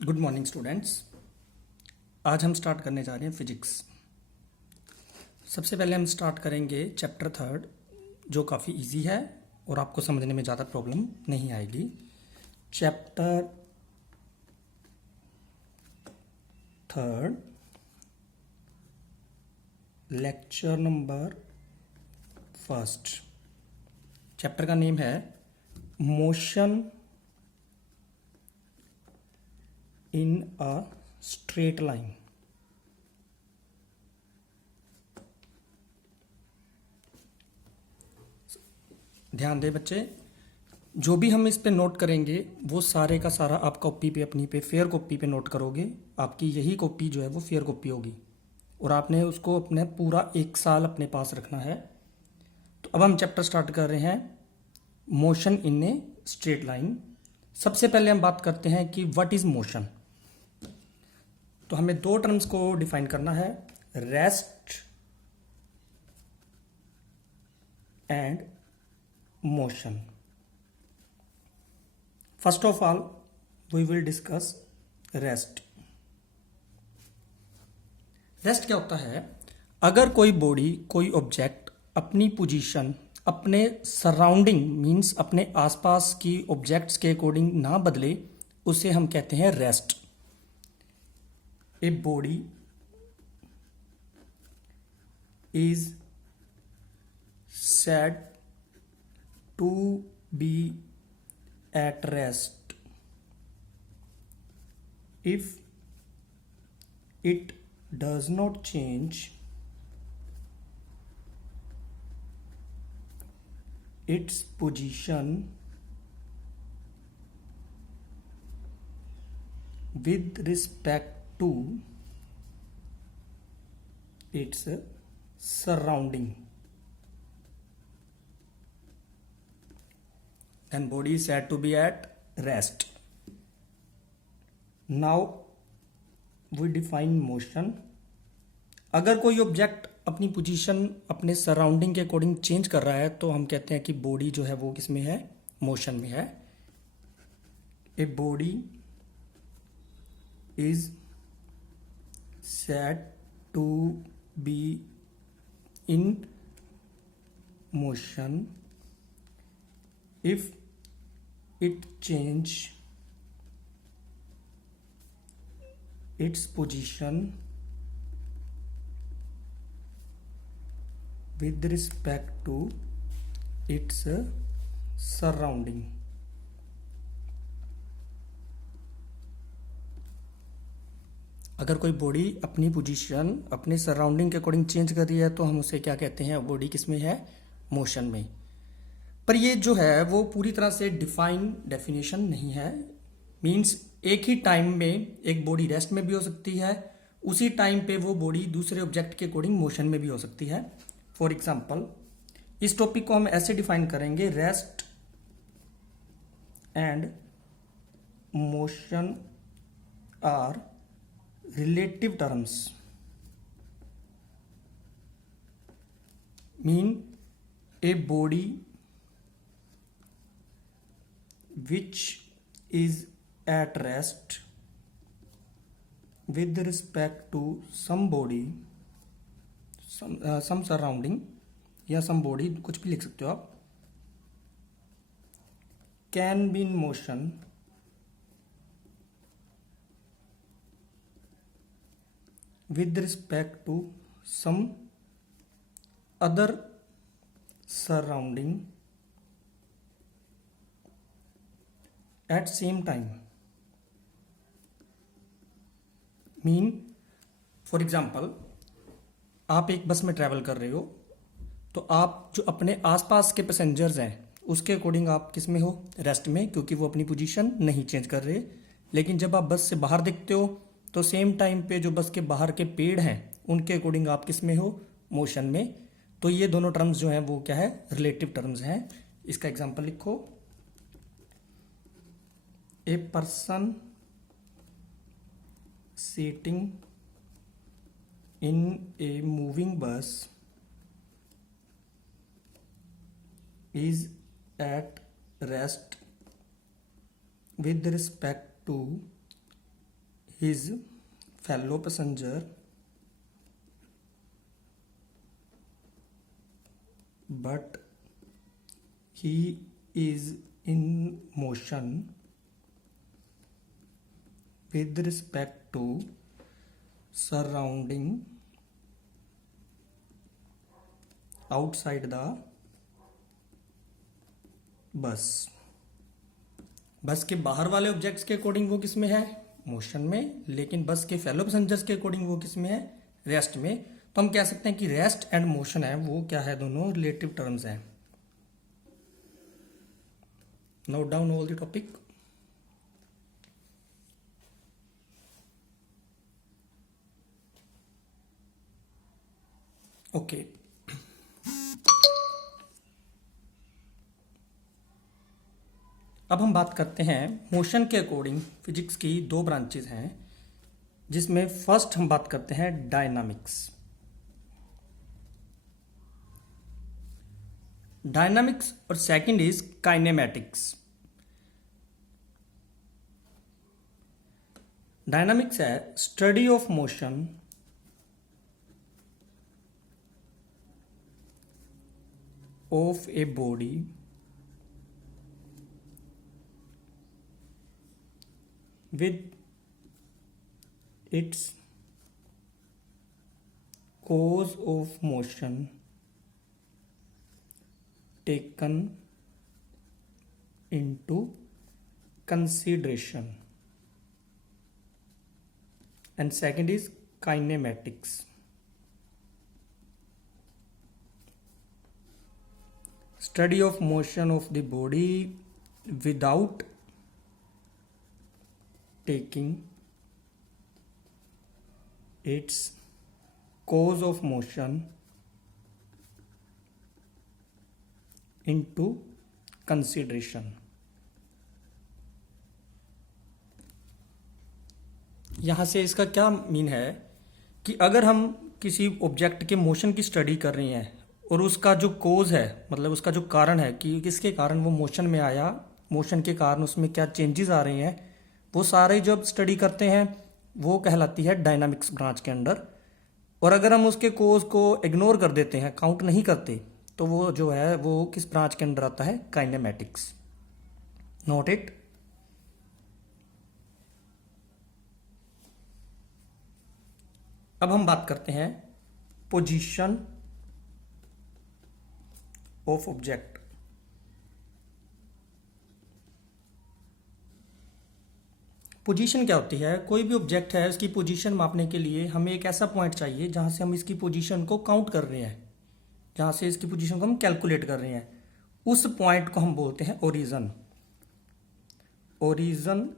Good morning students. आज हम start करने जा रहे हैं फिजिक्स। सबसे पहले हम स्टार्ट करेंगे चैप्टर थर्ड, जो काफ़ी इजी है और आपको समझने में ज़्यादा प्रॉब्लम नहीं आएगी। Chapter third, lecture number first. Chapter का नेम है motion in a straight line. ध्यान दें बच्चे, जो भी हम इस पे नोट करेंगे वो सारे का सारा आप कॉपी पे, अपनी पे फेयर कॉपी पे नोट करोगे। आपकी यही कॉपी जो है वो फेयर कॉपी होगी और आपने उसको अपने पूरा 1 साल अपने पास रखना है। तो अब हम चैप्टर स्टार्ट कर रहे हैं, motion in a straight line. सबसे पहले हम बात करते हैं कि व्हाट इज मोशन। तो हमें दो टर्म्स को डिफाइन करना है, rest and motion. First of all we will discuss rest. Rest क्या होता है? अगर कोई बॉडी, कोई ऑब्जेक्ट अपनी पोजीशन अपने सराउंडिंग मींस अपने आसपास की ऑब्जेक्ट्स के अकॉर्डिंग ना बदले, उसे हम कहते हैं rest. A body is said to be at rest if it does not change its position with respect to its surrounding, then body is said to be at rest. Now we define motion. अगर कोई object अपनी position अपने surrounding के according change कर रहा है तो हम कहते हैं कि बॉडी जो है वो किस में है? मोशन में है। A body is said to be in motion if it change its position with respect to its surrounding. अगर कोई बॉडी अपनी पोजीशन अपने सराउंडिंग के अकॉर्डिंग चेंज कर रही है तो हम उसे क्या कहते हैं? बॉडी किस में है? मोशन में। पर ये जो है वो पूरी तरह से डेफिनेशन नहीं है। मींस एक ही टाइम में एक बॉडी रेस्ट में भी हो सकती है, उसी टाइम पे वो बॉडी दूसरे ऑब्जेक्ट के अकॉर्डिंग मोशन में भी हो सकती है। फॉर एग्जाम्पल, इस टॉपिक को हम ऐसे डिफाइन करेंगे, rest and motion are relative terms, mean a body which is at rest with respect to some body, some surrounding या some body, कुछ भी लिख सकते हो आप, can be in motion with respect to some other surrounding at same time. Mean, for example, आप एक बस में ट्रैवल कर रहे हो तो आप जो अपने आसपास के पैसेंजर्स हैं उसके अकॉर्डिंग आप किस में हो? रेस्ट में, क्योंकि वो अपनी पोजीशन नहीं चेंज कर रहे। लेकिन जब आप बस से बाहर दिखते हो तो सेम टाइम पे जो बस के बाहर के पेड़ हैं उनके अकॉर्डिंग आप किस में हो? मोशन में। तो ये दोनों टर्म्स जो हैं वो क्या है? रिलेटिव टर्म्स हैं। इसका एग्जांपल लिखो, a person seating in a moving बस is at rest with respect to his fellow passenger but he is in motion with respect to surrounding outside the बस। बस के बाहर वाले ऑब्जेक्ट्स के अकॉर्डिंग वो किस में है, मोशन में, लेकिन बस के फेलो पैसेंजर्स के अकॉर्डिंग वो किस में है, रेस्ट में। तो हम कह सकते हैं कि रेस्ट एंड मोशन है वो क्या है, दोनों रिलेटिव टर्म्स हैं। Note down all the topic. Okay, अब हम बात करते हैं मोशन के अकॉर्डिंग फिजिक्स की दो ब्रांचेस हैं, जिसमें फर्स्ट हम बात करते हैं डायनामिक्स। डायनामिक्स और सेकंड इज काइनेमैटिक्स। डायनामिक्स है study of motion of a body with its cause of motion taken into consideration, and second is kinematics. Study of motion of the body without taking its cause of motion into consideration। यहाँ से इसका क्या mean है कि अगर हम किसी object के मोशन की स्टडी कर रहे हैं और उसका जो कोज है, मतलब उसका जो कारण है कि किसके कारण वो मोशन में आया, मोशन के कारण उसमें क्या चेंजेस आ रहे हैं, वो सारे जब स्टडी करते हैं वो कहलाती है डायनामिक्स ब्रांच के अंडर। और अगर हम उसके कोज को इग्नोर कर देते हैं, काउंट नहीं करते, तो वो जो है वो किस ब्रांच के अंडर आता है, काइनेमैटिक्स। Note it. अब हम बात करते हैं पोजीशन ऑफ ऑब्जेक्ट। पोजीशन क्या होती है, कोई भी ऑब्जेक्ट है उसकी पोजीशन मापने के लिए हमें एक ऐसा पॉइंट चाहिए जहां से हम इसकी पोजीशन को काउंट कर रहे हैं, जहां से इसकी पोजीशन को हम कैलकुलेट कर रहे हैं। उस पॉइंट को हम बोलते हैं origin. Origin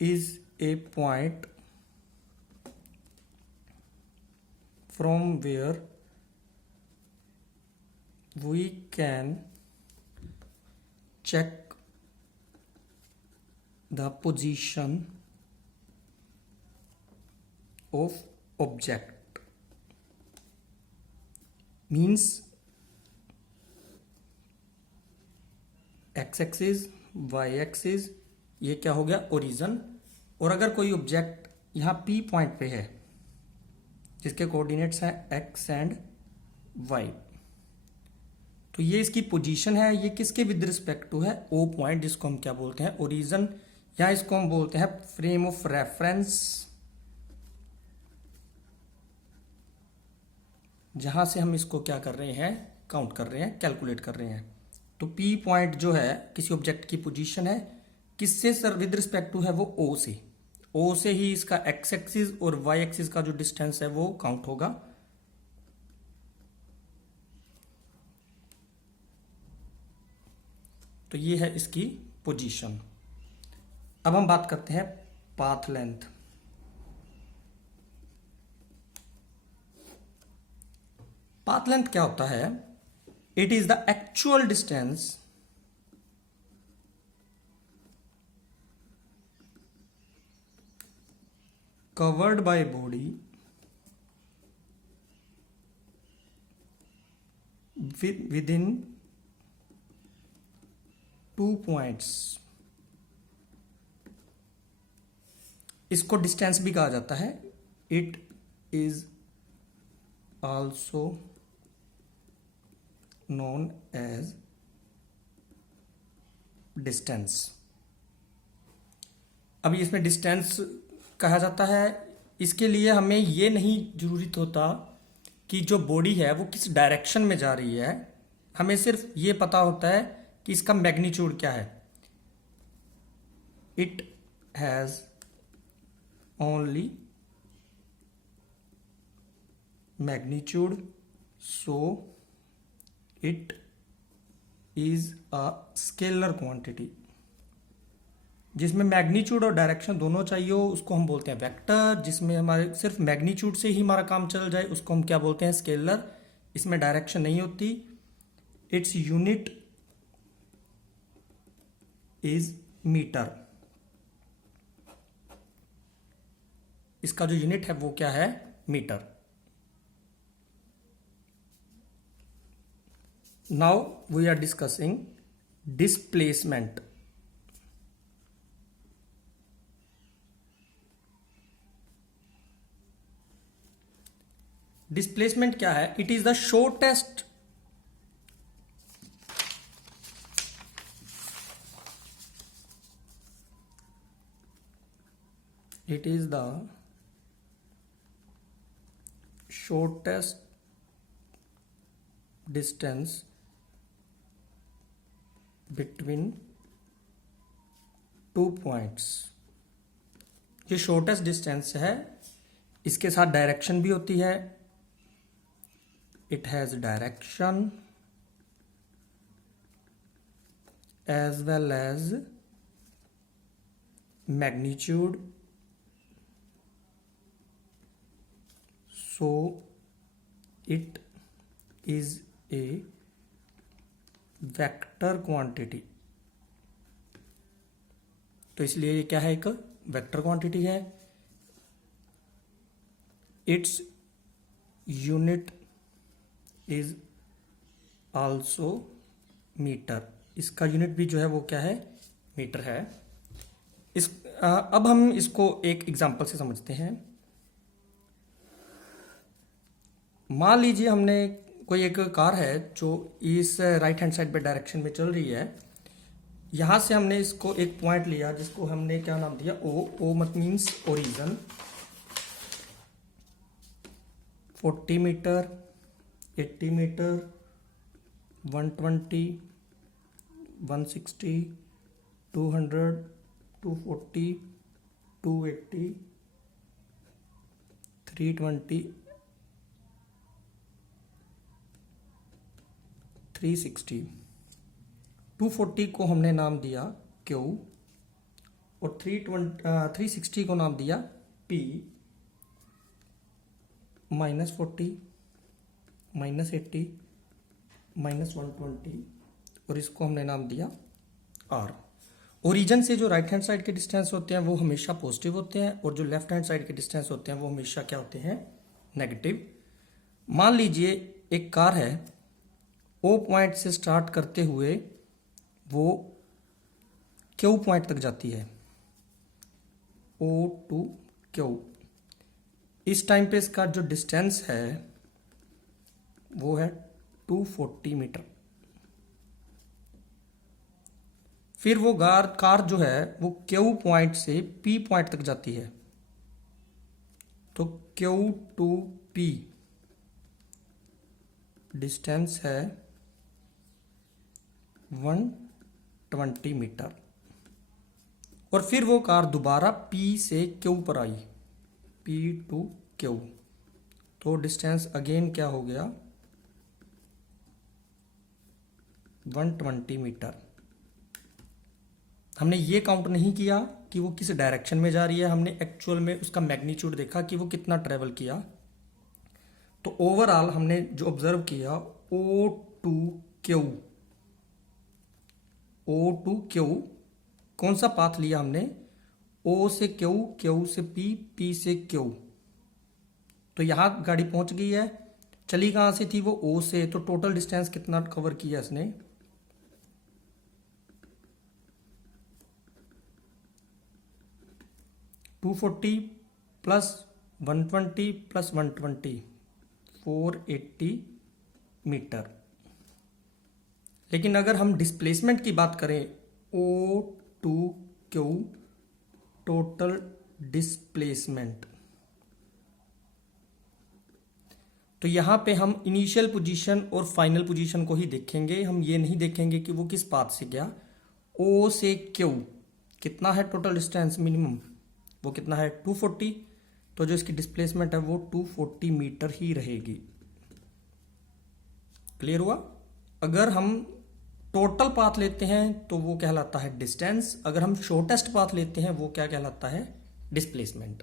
is a point from where we can check the position of object। means x axis y axis, ये क्या हो गया, ओरिजन। और अगर कोई ऑब्जेक्ट यहाँ P पॉइंट पे है जिसके कोऑर्डिनेट्स हैं x एंड y, तो ये इसकी पोजीशन है। ये किसके विद रिस्पेक्ट टू है, O पॉइंट, जिसको हम क्या बोलते हैं, ओरिजन, या इसको हम बोलते हैं फ्रेम ऑफ रेफरेंस, जहां से हम इसको क्या कर रहे हैं, काउंट कर रहे हैं, कैलकुलेट कर रहे हैं। तो P पॉइंट जो है किसी ऑब्जेक्ट की पोजीशन है, किससे सर, विद रिस्पेक्ट टू है वो O से। O से ही इसका x एक्सिस और y एक्सिस का जो डिस्टेंस है वो काउंट होगा। तो ये है इसकी पोजीशन। अब हम बात करते हैं पाथ लेंथ। पाथ लेंथ क्या होता है, it is the actual distance covered by body within 2 points इसको डिस्टेंस भी कहा जाता है। It is also known as distance. अभी इसमें डिस्टेंस कहा जाता है, इसके लिए हमें ये नहीं जरूरत होता कि जो बॉडी है वो किस डायरेक्शन में जा रही है, हमें सिर्फ ये पता होता है कि इसका मैग्नीट्यूड क्या है। It has only magnitude so it is a scalar quantity. जिसमें मैग्नीट्यूड और डायरेक्शन दोनों चाहिए हो उसको हम बोलते हैं वेक्टर। जिसमें हमारे सिर्फ मैग्नीट्यूड से ही हमारा काम चल जाए उसको हम क्या बोलते हैं, स्केलर। इसमें डायरेक्शन नहीं होती। Its unit is metre. इसका जो यूनिट है वो क्या है, metre. Now we are discussing displacement. Displacement क्या है? It is the shortest it is the shortest distance between two points। ये शॉर्टेस्ट डिस्टेंस है, इसके साथ डायरेक्शन भी होती है। It has direction as well as magnitude, so it is a vector quantity। तो इसलिए ये क्या है, एक वेक्टर क्वांटिटी है। Its unit is also metre. इसका यूनिट भी जो है वो क्या है, मीटर है। अब हम इसको एक एग्जांपल से समझते हैं। मान लीजिए हमने कोई एक कार है जो इस राइट हैंड साइड पे डायरेक्शन में चल रही है। यहां से हमने इसको एक पॉइंट लिया जिसको हमने क्या नाम दिया, ओ मत मीन्स ओरिजिन। 40 metre, 80 metre, 120, 160, 200, 240, 280, 320, 360। 240 को हमने नाम दिया Q और 360 को नाम दिया P। -40, -80, -120 और इसको हमने नाम दिया R। ओरिजिन से जो राइट हैंड साइड के डिस्टेंस होते हैं वो हमेशा पॉजिटिव होते हैं और जो लेफ्ट हैंड साइड के डिस्टेंस होते हैं वो हमेशा क्या होते हैं, नेगेटिव। मान लीजिए एक कार है, ओ पॉइंट से स्टार्ट करते हुए वो क्यू पॉइंट तक जाती है, ओ टू क्यू। इस टाइम पे इसका जो डिस्टेंस है वो है 240 मीटर। फिर वो कार जो है वो क्यू पॉइंट से पी पॉइंट तक जाती है, तो क्यू टू पी डिस्टेंस है 120 मीटर। और फिर वो कार दोबारा P से Q पर आई, P टू Q, तो डिस्टेंस अगेन क्या हो गया, 120 मीटर। हमने ये काउंट नहीं किया कि वो किस डायरेक्शन में जा रही है, हमने एक्चुअल में उसका मैग्नीट्यूड देखा कि वो कितना ट्रेवल किया। तो ओवरऑल हमने जो ऑब्जर्व किया, O to Q, O to Q कौन सा पाथ लिया हमने, O से Q, Q से P, P से Q। तो यहां गाड़ी पहुंच गई है, चली कहां से थी, वो O से। तो टोटल डिस्टेंस कितना कवर किया इसने, 240 प्लस 120 प्लस 120 480 मीटर। लेकिन अगर हम डिस्प्लेसमेंट की बात करें, O2Q टोटल डिस्प्लेसमेंट, तो यहां पे हम इनिशियल पोजीशन और फाइनल पोजीशन को ही देखेंगे, हम ये नहीं देखेंगे कि वो किस पाथ से गया। O से Q कितना है टोटल डिस्टेंस मिनिमम, वो कितना है 240, तो जो इसकी डिस्प्लेसमेंट है वो 240 मीटर ही रहेगी। क्लियर हुआ? अगर हम टोटल पाथ लेते हैं तो वो कहलाता है डिस्टेंस, अगर हम शॉर्टेस्ट पाथ लेते हैं वो क्या कहलाता है, डिस्प्लेसमेंट।